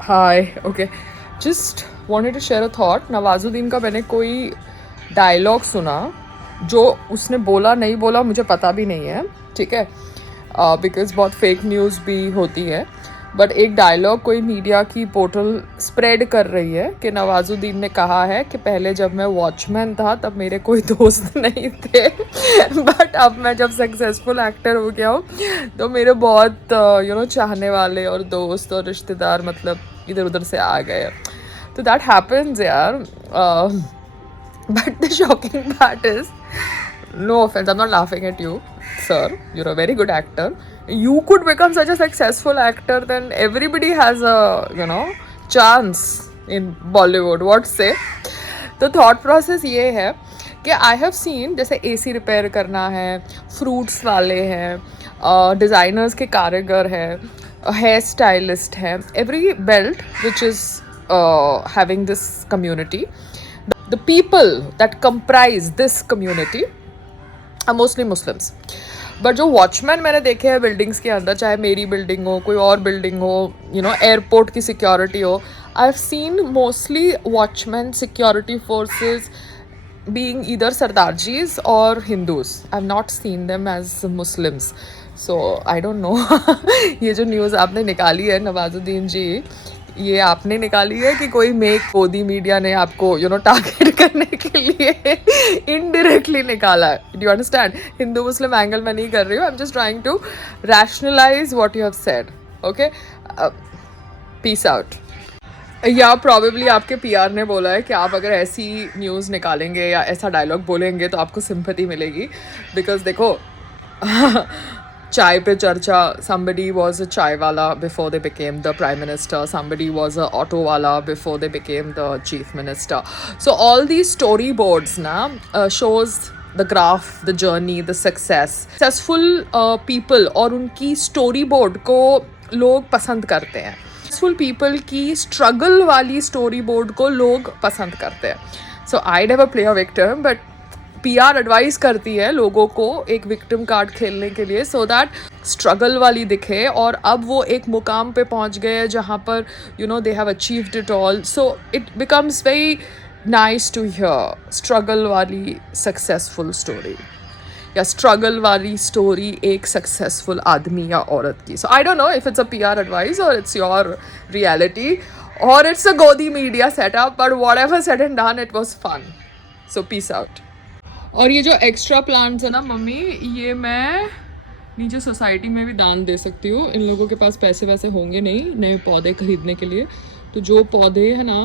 Hi okay just wanted to share a thought Nawazuddin का मैंने कोई डायलॉग सुना जो उसने बोला नहीं बोला मुझे पता भी नहीं है ठीक है बिकॉज बहुत फेक न्यूज़ भी होती है बट एक डायलॉग कोई मीडिया की पोर्टल स्प्रेड कर रही है कि नवाजुद्दीन ने कहा है कि पहले जब मैं वॉचमैन था तब मेरे कोई दोस्त नहीं थे बट अब मैं जब सक्सेसफुल एक्टर हो गया हूँ तो मेरे बहुत चाहने वाले और दोस्त और रिश्तेदार मतलब इधर उधर से आ गए तो दैट हैपन्स यार but the shocking part is no offense, I'm not laughing at you, sir. You're a very good actor. You could become such a successful actor, then everybody has a, chance in Bollywood. What say? तो thought process ये है कि I have seen जैसे AC repair करना है, fruits वाले हैं, designers के कारीगर है, हेयर स्टाइलिस्ट है, every belt which is having this community, the people that comprise this community mostly Muslims but जो वॉचमैन मैंने देखे हैं बिल्डिंग्स के अंदर चाहे मेरी बिल्डिंग हो कोई और बिल्डिंग हो एयरपोर्ट की सिक्योरिटी हो I have seen mostly watchman security forces being either Sardarjis or Hindus. I've not seen them as Muslims. So I don't know. ये जो न्यूज़ आपने निकाली है नवाजुद्दीन जी ये आपने निकाली है कि कोई मेक मोदी मीडिया ने आपको टारगेट करने के लिए इनडायरेक्टली निकाला है. Do you understand? Hindu Muslim angle मैं नहीं कर रही हूँ. I am just trying to rationalize what you have said. Okay, peace out. या प्रॉबेबली आपके पीआर ने बोला है कि आप अगर ऐसी न्यूज़ निकालेंगे या ऐसा डायलॉग बोलेंगे तो आपको सिंपैथी मिलेगी. बिकॉज देखो चाय पे चर्चा, somebody was a chai wala before they became the prime minister, somebody was a auto wala before they became the chief minister. So all these storyboards shows the graph, the journey, the successful people और उनकी storyboard को लोग पसंद करते हैं. Successful people की struggle वाली story board को लोग पसंद करते हैं. So I never play a victim but PR advice करती है लोगों को एक विक्टिम कार्ड खेलने के लिए सो दैट स्ट्रगल वाली दिखे और अब वो एक मुकाम पे पहुंच गए जहाँ पर they have achieved it all. So it becomes very nice to hear struggle वाली सक्सेसफुल स्टोरी या स्ट्रगल वाली स्टोरी एक सक्सेसफुल आदमी या औरत की. So I don't know if it's a PR advice or it's your reality or it's a godi media setup but whatever said and done it was fun. So peace out. और ये जो extra plants है ना mummy ये मैं नीचे society में भी दान दे सकती हूँ. इन लोगों के पास पैसे वैसे होंगे नहीं नए पौधे खरीदने के लिए तो जो पौधे है ना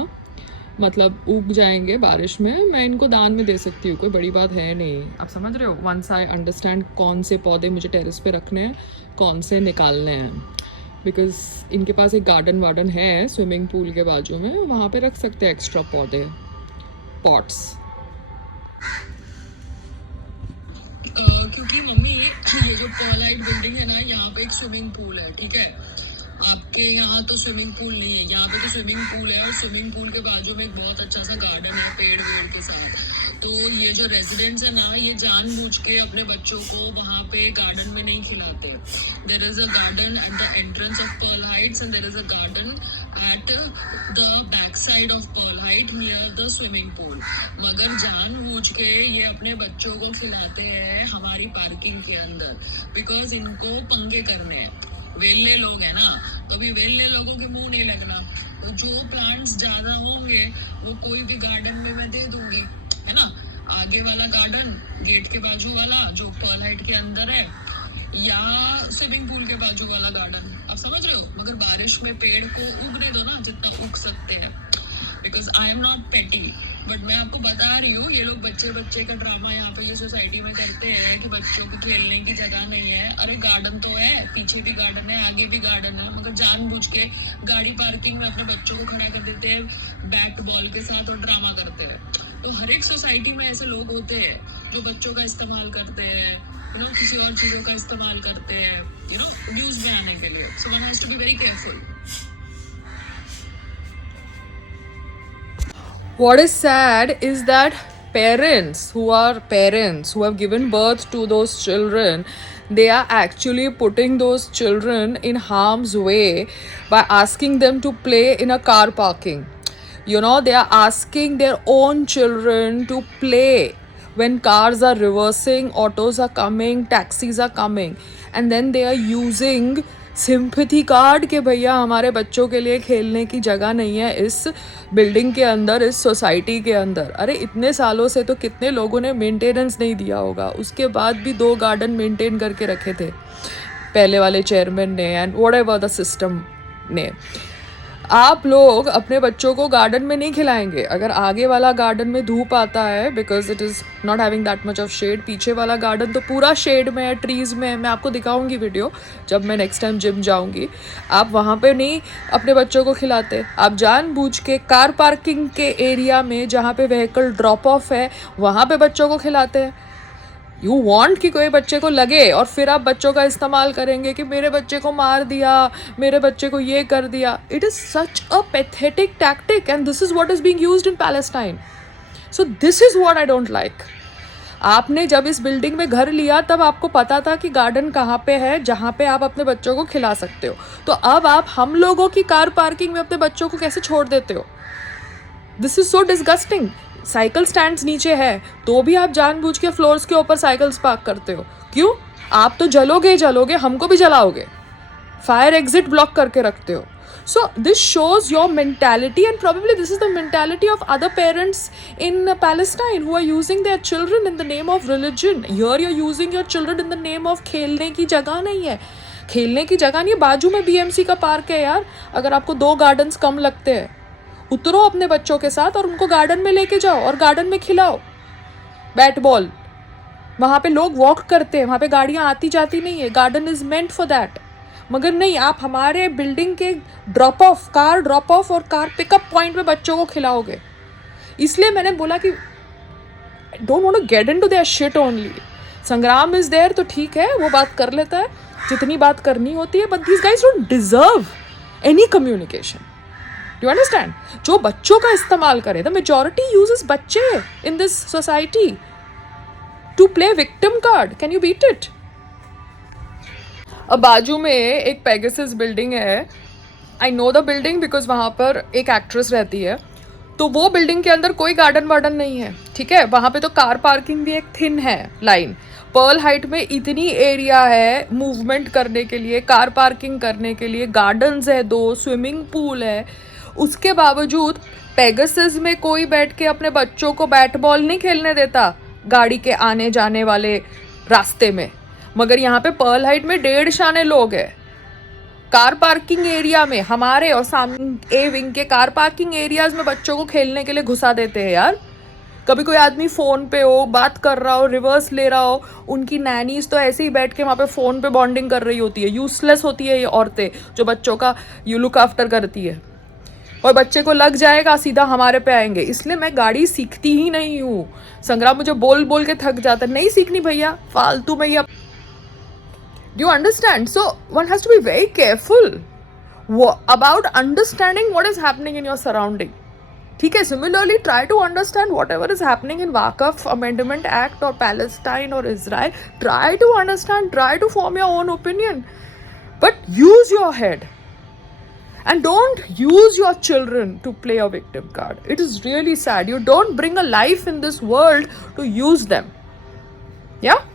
मतलब उग जाएंगे बारिश में मैं इनको दान में दे सकती हूँ. कोई बड़ी बात है नहीं. आप समझ रहे हो? वंस आई अंडरस्टैंड कौन से पौधे मुझे टेरेस पे रखने हैं कौन से निकालने हैं. बिकॉज इनके पास एक गार्डन वार्डन है स्विमिंग पूल के बाजू में वहाँ पे रख सकते हैं एक्स्ट्रा पौधे पॉट्स. क्योंकि मम्मी ये जो पर्लाइट बिल्डिंग है ना यहाँ पे एक स्विमिंग पूल है. ठीक है, आपके यहाँ तो स्विमिंग पूल नहीं है, यहाँ पे तो स्विमिंग पूल है और स्विमिंग पूल के बाजू में एक बहुत अच्छा सा गार्डन है पेड़ वेड़ के साथ. तो ये जो रेजिडेंट्स है ना ये जानबूझ के अपने बच्चों को वहाँ पे गार्डन में नहीं खिलाते. There is a garden at the entrance of Pearl Heights and there is a garden at the back side of Pearl Height near the swimming pool. मगर जानबूझ के ये अपने बच्चों को खिलाते हैं हमारी पार्किंग के अंदर बिकॉज इनको पंगे करने हैं. वेल्ले लोग हैं ना तो अभी वेल्ले लोगों के मुंह नहीं लगना. तो जो प्लांट्स ज्यादा होंगे वो कोई भी गार्डन में मैं दे दूंगी है ना. आगे वाला गार्डन गेट के बाजू वाला जो पर्ल हाइट के अंदर है या स्विमिंग पूल के बाजू वाला गार्डन. आप समझ रहे हो? मगर बारिश में पेड़ को उगने दो ना जितना उग सकते हैं. बिकॉज आई एम नॉट पेटी बट मैं आपको बता रही हूँ ये लोग बच्चे का ड्रामा यहाँ पे ये सोसाइटी में करते हैं कि बच्चों की खेलने की जगह नहीं है. अरे गार्डन तो है, पीछे भी गार्डन है आगे भी गार्डन है मगर जानबूझ के गाड़ी पार्किंग में अपने बच्चों को खड़ा कर देते हैं बैट बॉल के साथ और ड्रामा करते हैं. तो हर एक सोसाइटी में ऐसे लोग होते हैं जो बच्चों का इस्तेमाल करते हैं किसी और चीज़ों का इस्तेमाल करते हैं न्यूज़ में आने के लिए. So one has to be very careful. What is sad is that parents who have given birth to those children they are actually putting those children in harm's way by asking them to play in a car parking. You know, they are asking their own children to play when cars are reversing, autos are coming, taxis are coming, and then they are using sympathy card के भैया हमारे बच्चों के लिए खेलने की जगह नहीं है इस बिल्डिंग के अंदर, इस सोसाइटी के अंदर. अरे इतने सालों से तो कितने लोगों ने मेंटेनेंस नहीं दिया होगा. उसके बाद भी 2 गार्डन मेंटेन करके रखे थे पहले वाले चेयरमैन ने एंड व्हाटएवर द सिस्टम ने. आप लोग अपने बच्चों को गार्डन में नहीं खिलाएंगे. अगर आगे वाला गार्डन में धूप आता है because it is not having that much of shade, पीछे वाला गार्डन तो पूरा शेड में है, ट्रीज़ में है. मैं आपको दिखाऊंगी वीडियो जब मैं नेक्स्ट टाइम जिम जाऊंगी. आप वहाँ पे नहीं अपने बच्चों को खिलाते. आप जानबूझ के कार पार्किंग के एरिया में जहाँ पे व्हीकल ड्रॉप ऑफ है वहाँ पे बच्चों को खिलाते हैं. यू वॉन्ट कि कोई बच्चे को लगे और फिर आप बच्चों का इस्तेमाल करेंगे कि मेरे बच्चे को मार दिया, मेरे बच्चे को ये कर दिया. It is such a pathetic tactic and this is what is being used in Palestine. So this is what I don't like. आपने जब इस बिल्डिंग में घर लिया तब आपको पता था कि गार्डन कहाँ पे है जहाँ पे आप अपने बच्चों को खिला सकते हो. तो अब आप हम लोगों की कार पार्किंग में अपने बच्चों को कैसे छोड़ देते हो? This is so disgusting. Cycle stands नीचे है तो भी आप जानबूझ के फ्लोर्स के ऊपर साइकिल्स पार्क करते हो. क्यों? आप तो जलोगे जलोगे, हमको भी जलाओगे. फायर एग्जिट ब्लॉक करके रखते हो. So this shows your mentality and probably this is the mentality of other parents in Palestine who are using their children in the name of religion. Here you're using your children in the name of खेलने की जगह नहीं है. खेलने की जगह नहीं है, बाजू में BMC का पार्क है यार. अगर आपको 2 गार्डन्स कम लगते हैं, उतरो अपने बच्चों के साथ और उनको गार्डन में लेके जाओ और गार्डन में खिलाओ बैट बॉल. वहाँ पे लोग वॉक करते हैं, वहाँ पे गाड़ियाँ आती जाती नहीं है. Garden is meant for that. मगर नहीं, आप हमारे बिल्डिंग के कार ड्रॉप ऑफ और कार पिकअप पॉइंट पे बच्चों को खिलाओगे. इसलिए मैंने बोला कि don't want to get into their shit only. Sangram is there तो ठीक है, वो बात कर लेता है जितनी बात करनी होती है, but these guys don't deserve any communication. Do you understand? जो बच्चों का इस्तेमाल करे, द मेजॉरिटी यूजेस बच्चे in this society to play victim card. Can you beat it? अब बाजू में एक पेगासस बिल्डिंग है. I know the building because वहाँ पर एक एक्ट्रेस रहती है. तो वो बिल्डिंग के अंदर कोई गार्डन वार्डन नहीं है, ठीक है. वहाँ पे तो कार पार्किंग भी एक थिन है लाइन. पर्ल हाइट में इतनी एरिया है मूवमेंट करने के लिए, कार पार्किंग करने के लिए, गार्डन्स है 2, स्विमिंग पूल है. उसके बावजूद पेगासस में कोई बैठ के अपने बच्चों को बैट बॉल नहीं खेलने देता गाड़ी के आने जाने वाले रास्ते में. मगर यहाँ पे पर्ल हाइट में 1.5 शाने लोग हैं. कार पार्किंग एरिया में हमारे और सामने ए विंग के कार पार्किंग एरियाज में बच्चों को खेलने के लिए घुसा देते हैं यार. कभी कोई आदमी फ़ोन पे हो, बात कर रहा हो, रिवर्स ले रहा हो, उनकी नैनीज तो ऐसे ही बैठ के वहाँ पे फ़ोन पे बॉन्डिंग कर रही होती है. यूजलेस होती है ये औरतें जो बच्चों का यू लुक आफ्टर करती है. और बच्चे को लग जाएगा सीधा हमारे पे आएंगे. इसलिए मैं गाड़ी सीखती ही नहीं हूँ. संग्राम मुझे बोल बोल के थक जाता है. नहीं सीखनी भैया, फालतू में ही. Do you understand? So one has to be very careful about understanding what is happening in your surrounding. ठीक है. Similarly, try to understand whatever is happening in Waqf Amendment Act or Palestine or Israel. Try to understand, try to form your own opinion. But use your head. And don't use your children to play a victim card. It is really sad. You don't bring a life in this world to use them. Yeah?